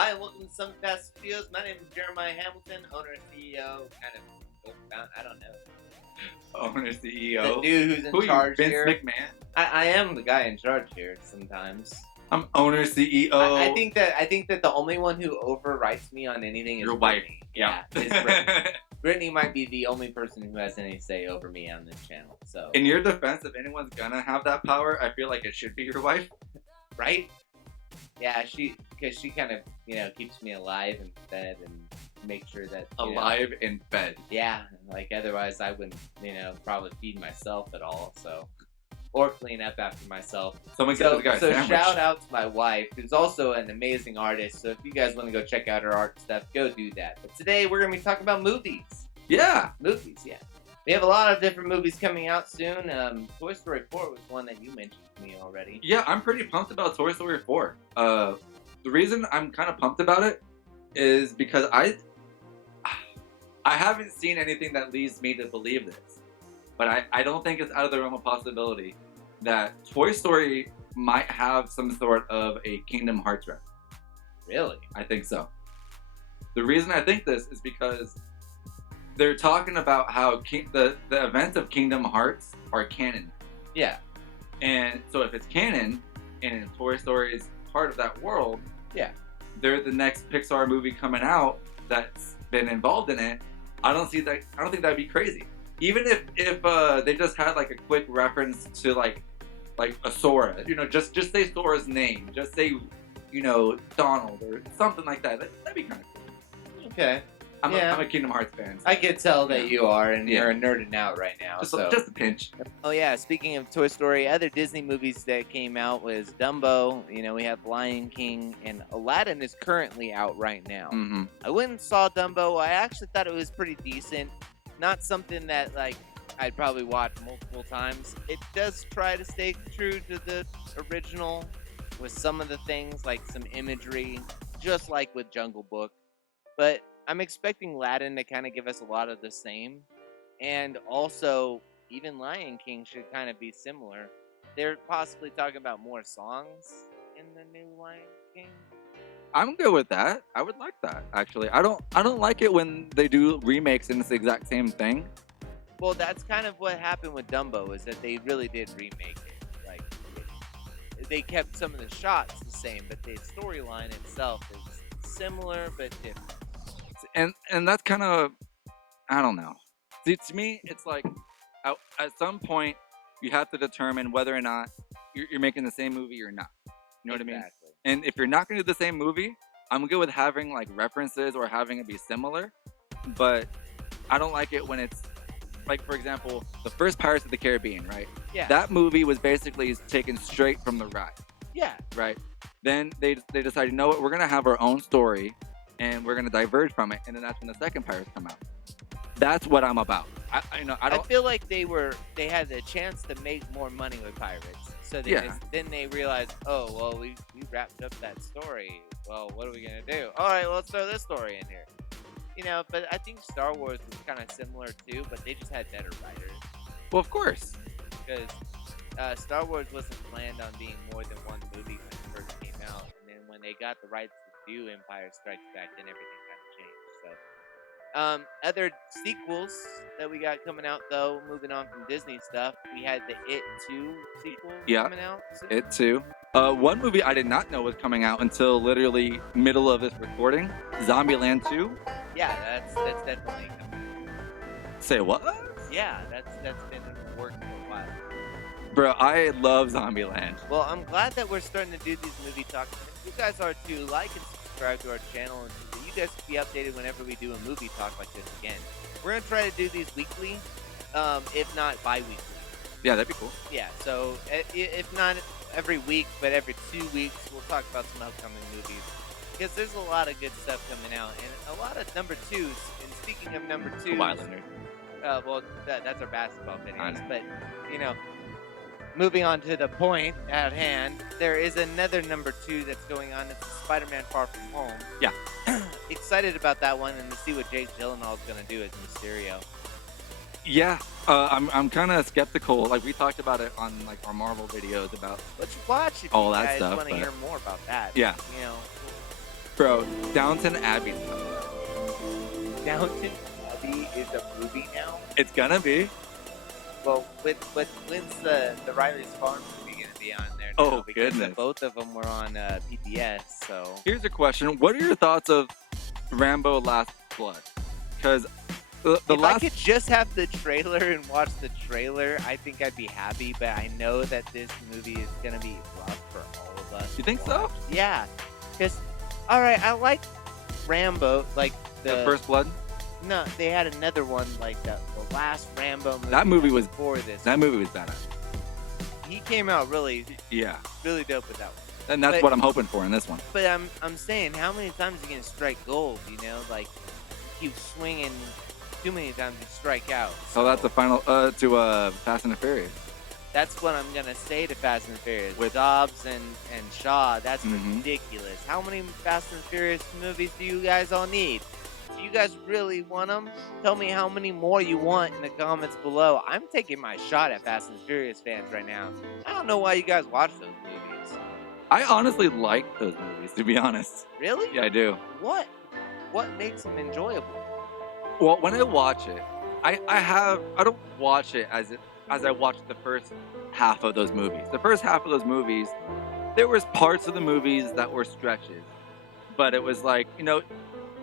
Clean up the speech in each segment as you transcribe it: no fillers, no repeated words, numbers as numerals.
Hi, and welcome to Some Fast Studios. My name is Jeremiah Hamilton, owner and CEO, kind of, I don't know, Owner the CEO. dude who's in Who are you, charge Vince here. McMahon? I am the guy in charge here sometimes. I'm owner CEO. I think that the only one who overwrites me on anything is Your wife. Brittany. Yeah. It's Brittany. Brittany might be the only person who has any say over me on this channel. So, In your defense, if anyone's gonna have that power, I feel like it should be your wife. right? Yeah, because she kind of keeps me alive and fed and make sure that Alive and fed. Yeah, like otherwise I wouldn't probably feed myself at all. So, or clean up after myself. Someone get this guy a So sandwich. shout out to my wife, who's also an amazing artist. So if you guys want to go check out her art stuff, go do that. But today we're gonna be talking about movies. Yeah. Movies, yeah. We have a lot of different movies coming out soon. Toy Story 4 was one that you mentioned to me already. Yeah, I'm pretty pumped about Toy Story 4. The reason I'm kind of pumped about it is because I haven't seen anything that leads me to believe this. But I don't think it's out of the realm of possibility that Toy Story might have some sort of a Kingdom Hearts reference. Really? I think so. The reason I think this is because they're talking about how the events of Kingdom Hearts are canon. Yeah. And so if it's canon and Toy Story is part of that world, yeah, they're the next Pixar movie coming out that's been involved in it. I don't think that'd be crazy. Even if they just had like a quick reference to like a Sora, just say Sora's name, just say Donald or something like that. That'd be kind of cool. Okay. I'm a Kingdom Hearts fan. So. I could tell that you are, and you're nerding out right now. Just a pinch. Oh yeah, speaking of Toy Story, other Disney movies that came out was Dumbo. We have Lion King, and Aladdin is currently out right now. Mm-hmm. I went and saw Dumbo. I actually thought it was pretty decent. Not something that I'd probably watch multiple times. It does try to stay true to the original with some of the things, like some imagery, just like with Jungle Book. But I'm expecting Aladdin to kind of give us a lot of the same. And also, even Lion King should kind of be similar. They're possibly talking about more songs in the new Lion King. I'm good with that. I would like that, actually. I don't like it when they do remakes and it's the exact same thing. Well, that's kind of what happened with Dumbo, is that they really did remake it. They kept some of the shots the same, but the storyline itself is similar but different. And that's kind of, I don't know. See, to me, it's like at some point you have to determine whether or not you're making the same movie or not. You know what I mean? And if you're not going to do the same movie, I'm good with having like references or having it be similar. But I don't like it when it's like, for example, the first Pirates of the Caribbean, right? Yeah. That movie was basically taken straight from the ride. Yeah. Right. Then they decided, you know what, we're gonna have our own story, and we're gonna diverge from it, and then that's when the second Pirates come out. That's what I'm about. I feel like they had a chance to make more money with Pirates, so then they realized, oh well, we wrapped up that story. Well, what are we gonna do? All right, well, let's throw this story in here. But I think Star Wars was kind of similar too, but they just had better writers. Well, of course, because Star Wars wasn't planned on being more than one movie when it first came out, and then when they got the rights to do Empire Strikes Back, then everything kind of changed. So. Other sequels that we got coming out, though, moving on from Disney stuff, we had the It 2 sequel coming out soon. It 2. One movie I did not know was coming out until literally middle of this recording, Zombieland 2. Yeah, that's definitely coming. Say what? Yeah, that's been in the works for a while. Bro, I love Zombieland. Well, I'm glad that we're starting to do these movie talks. If you guys are too, like and subscribe to our channel, and so you guys can be updated whenever we do a movie talk like this again. We're going to try to do these weekly, if not bi-weekly. Yeah, that'd be cool. Yeah, so if not every week, but every 2 weeks, we'll talk about some upcoming movies. Because there's a lot of good stuff coming out, and a lot of number twos. And speaking of number twos, well, that's our basketball videos. But, moving on to the point at hand, there is another number 2 that's going on. It's Spider-Man Far From Home. Yeah. Excited about that one and to see what Jake Gyllenhaal is going to do as Mysterio. Yeah, I'm kind of skeptical. Like, we talked about it on like our Marvel videos about let's watch if all you that guys stuff. Want to hear more about that? Yeah. Bro, Downton Abbey. Downton Abbey is a movie now. It's gonna be. Well, when's the Riley's Farm movie gonna be on there? Oh, now? Because goodness. both of them were on PBS. So Here's a question: what are your thoughts of Rambo: Last Blood? Because the if I last could just have the trailer and watch the trailer, I think I'd be happy. But I know that this movie is gonna be rough for all of us. You to think so? watch. Yeah. Because all right, I like Rambo, like the First Blood. No, they had another one like the last Rambo movie. That movie was before this. That movie was badass. He came out really Yeah, dope with that one. and that's But- what I'm hoping for in this one. But I'm saying, how many times are you gonna strike gold? You know, like you keep swinging too many times, you strike out. So that's the final to Fast and the Furious. That's what I'm gonna say to Fast and the Furious. With- Dobbs and Shaw, that's Mhm. ridiculous. How many Fast and Furious movies do you guys all need? Do you guys really want them? Tell me how many more you want in the comments below. I'm taking my shot at Fast and Furious fans right now. I don't know why you guys watch those movies. I honestly like those movies, to be honest. Really? Yeah, I do. What? What makes them enjoyable? Well, when I watch it, I don't watch it as I watch the first half of those movies. The first half of those movies, there was parts of the movies that were stretches, but it was like, you know,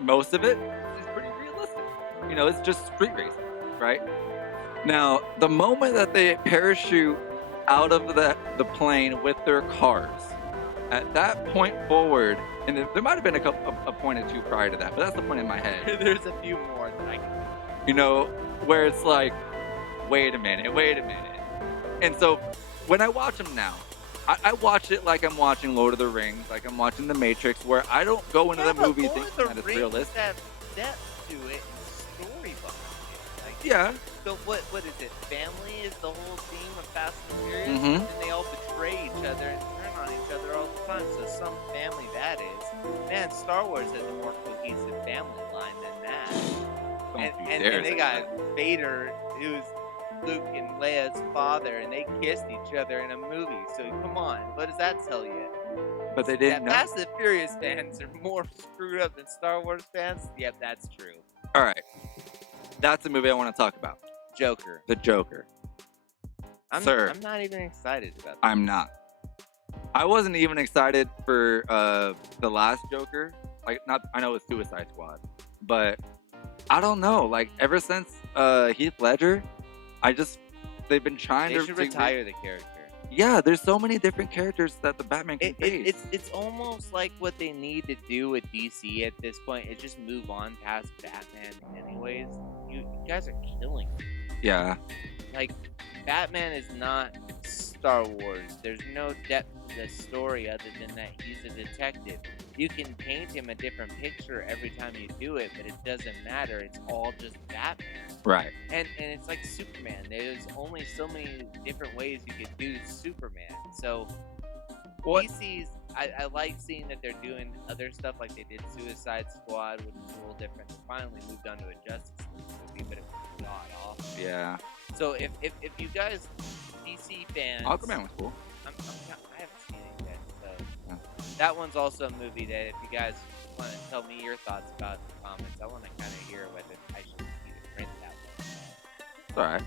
most of it is pretty realistic. You know, it's just street racing, right? Now, the moment that they parachute out of the plane with their cars, at that point forward, and there might have been a point or two prior to that, but that's the point in my head. There's a few more that I can. You know, where it's like, wait a minute. And so when I watch them now, I watch it like I'm watching Lord of the Rings, like I'm watching The Matrix, where I don't go into the movie Lord thinking of the that it's Rings realistic. have depth to it and story behind it. Like, Yeah, so what is it? Family is the whole theme of Fast and Furious, Mhm. and they all betray each other and turn on each other all the time. So some family that is. Man, Star Wars has a more cohesive family line than that. don't you And dare they say got that. Vader, who's Luke and Leia's father, and they kissed each other in a movie. So come on, what does that tell you? But they That didn't know. Fast and Furious fans are more screwed up than Star Wars fans? Yep, that's true. All right, that's the movie I want to talk about. Joker. The Joker. I'm Sir. I'm not even excited about that. I'm not. I wasn't even excited for the last Joker. Like, not I know it's Suicide Squad, but I don't know. Like, ever since Heath Ledger, they've been trying They to should retire the character. Yeah, there's so many different characters that the Batman can face. It's almost like what they need to do with DC at this point is just move on past Batman. Anyways, you guys are killing it. Yeah, Like, Batman is not Star Wars. There's no depth to the story other than that he's a detective. You can paint him a different picture every time you do it, but it doesn't matter. It's all just Batman. right. And it's like Superman. There's only so many different ways you could do Superman. So What? DC's, I like seeing that they're doing other stuff like they did Suicide Squad, which is a little different. They finally moved on to a Justice League movie, but it was god awful. Yeah, So if you guys DC fans, Aquaman was cool. I haven't seen it yet. So Yeah. that one's also a movie that if you guys want to tell me your thoughts about the comments, I want to kind of hear whether I should either print that one. It's all right.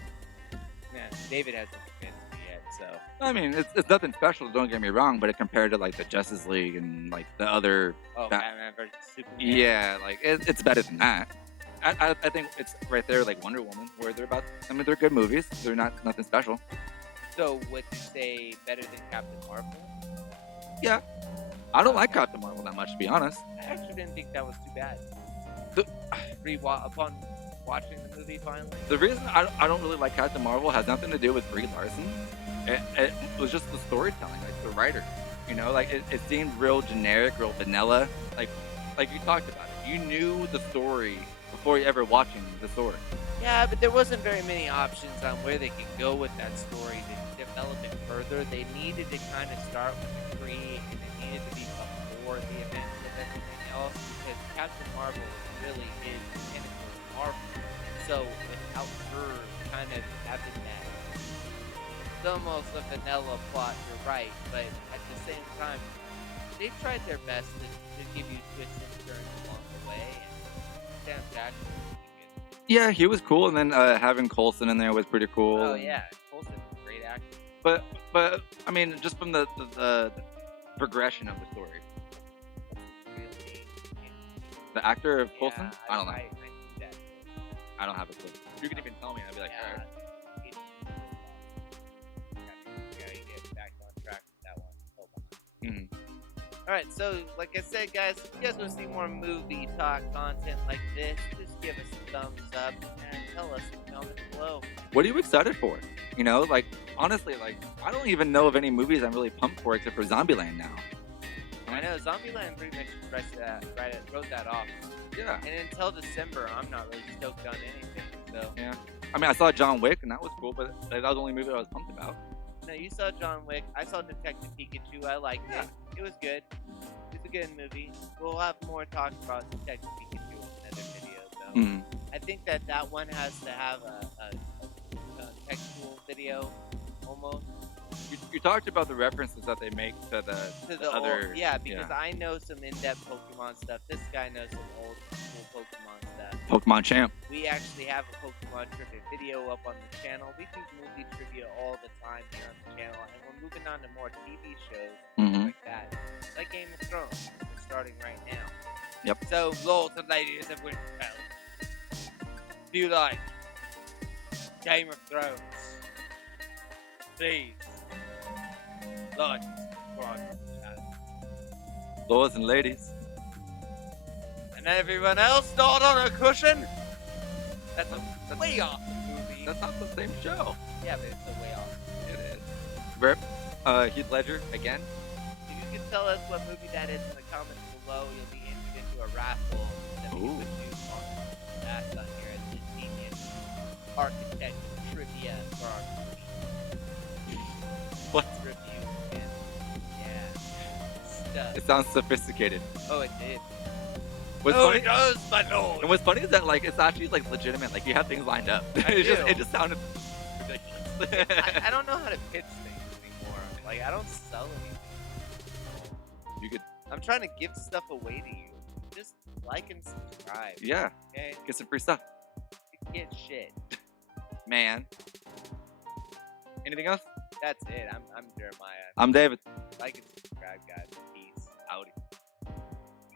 Man, David hasn't convinced me yet, so I mean, it's nothing special. Don't get me wrong, but it compared to like the Justice League and like the other, Batman versus Superman. yeah, like it's better than that. I think it's right there like Wonder Woman, where they're about. I mean, they're good movies. They're not nothing special. So would you say better than Captain Marvel? Yeah, I don't like Captain Marvel that much, to be honest. I actually didn't think that was too bad. The- Upon watching the movie finally. The reason I don't really like Captain Marvel has nothing to do with Brie Larson. It was just the storytelling, like the writer. You know, like it seemed real generic, real vanilla. Like you talked about it. You knew the story before you ever watching the story. Yeah, but there wasn't very many options on where they could go with that story to develop it further. They needed to kind of start with the Kree, and it needed to be before the events of everything else, because Captain Marvel really is the pinnacle of Marvel. So without her kind of having that, it's almost a vanilla plot. You're right, but at the same time, They've tried their best to give you twists and turns along the way. And Sam Jackson was pretty good. Yeah, he was cool, and then having Coulson in there was pretty cool. Oh and- yeah, Coulson's a great actor. But I mean, just from the progression of the story, Really, the actor of Coulson, yeah, I don't know. I knew that. I don't have a clue. You can even tell me, I'd be like, Yeah, all right. gotta get back on track with that one. Hold on. Mhm. Alright, so like I said, guys, if you guys want to see more movie talk content like this, just give us a thumbs up and tell us in the comments below. What are you excited for? You know, like honestly, like I don't even know of any movies I'm really pumped for except for Zombieland now. I know Zombieland pretty much wrote that off. Yeah. And until December, I'm not really stoked on anything. So, Yeah. I mean, I saw John Wick and that was cool, but that was the only movie I was pumped about. no, you saw John Wick. I saw Detective Pikachu. I liked it. It was good. It's a good movie. We'll have more talk about Detective Pikachu in another video, though. Mhm. I think that one has to have a textual video almost You talked about the references that they make to to the other. old, yeah, because I know some in-depth Pokemon stuff. This guy knows some old school Pokemon stuff. Pokemon Champ. We actually have a Pokemon trivia video up on the channel. We do movie trivia all the time here on the channel, and we're moving on to more TV shows Mhm. like that, like Game of Thrones. We're starting right now. Yep. So, lords and ladies of Winterfell, do you like Game of Thrones? Please like, subscribe to the channel. Lords and ladies. And everyone else not on a cushion? That's That's- way off the movie. That's not the same show. Yeah, but it's a way off. It is. Rip. Heath Ledger again. If you can tell us what movie that is in the comments below, you'll be entered into a raffle that we Ooh. put you on. That's on here at the Genius Architect Trivia for our movie. What? Review and yeah, It stuff. sounds sophisticated. Oh, it did. What's Oh, funny? it does, my lord. And what's funny is that like it's actually like legitimate. Like you have things lined up. I it do. just sounded ridiculous. I don't know how to pitch things anymore. Like, I don't sell anything. You could, I'm trying to give stuff away to you. Just like and subscribe. yeah, Okay? get some free stuff, Get shit. man. Anything else? That's it. I'm Jeremiah. I'm David. Like and subscribe, guys. Peace. Howdy.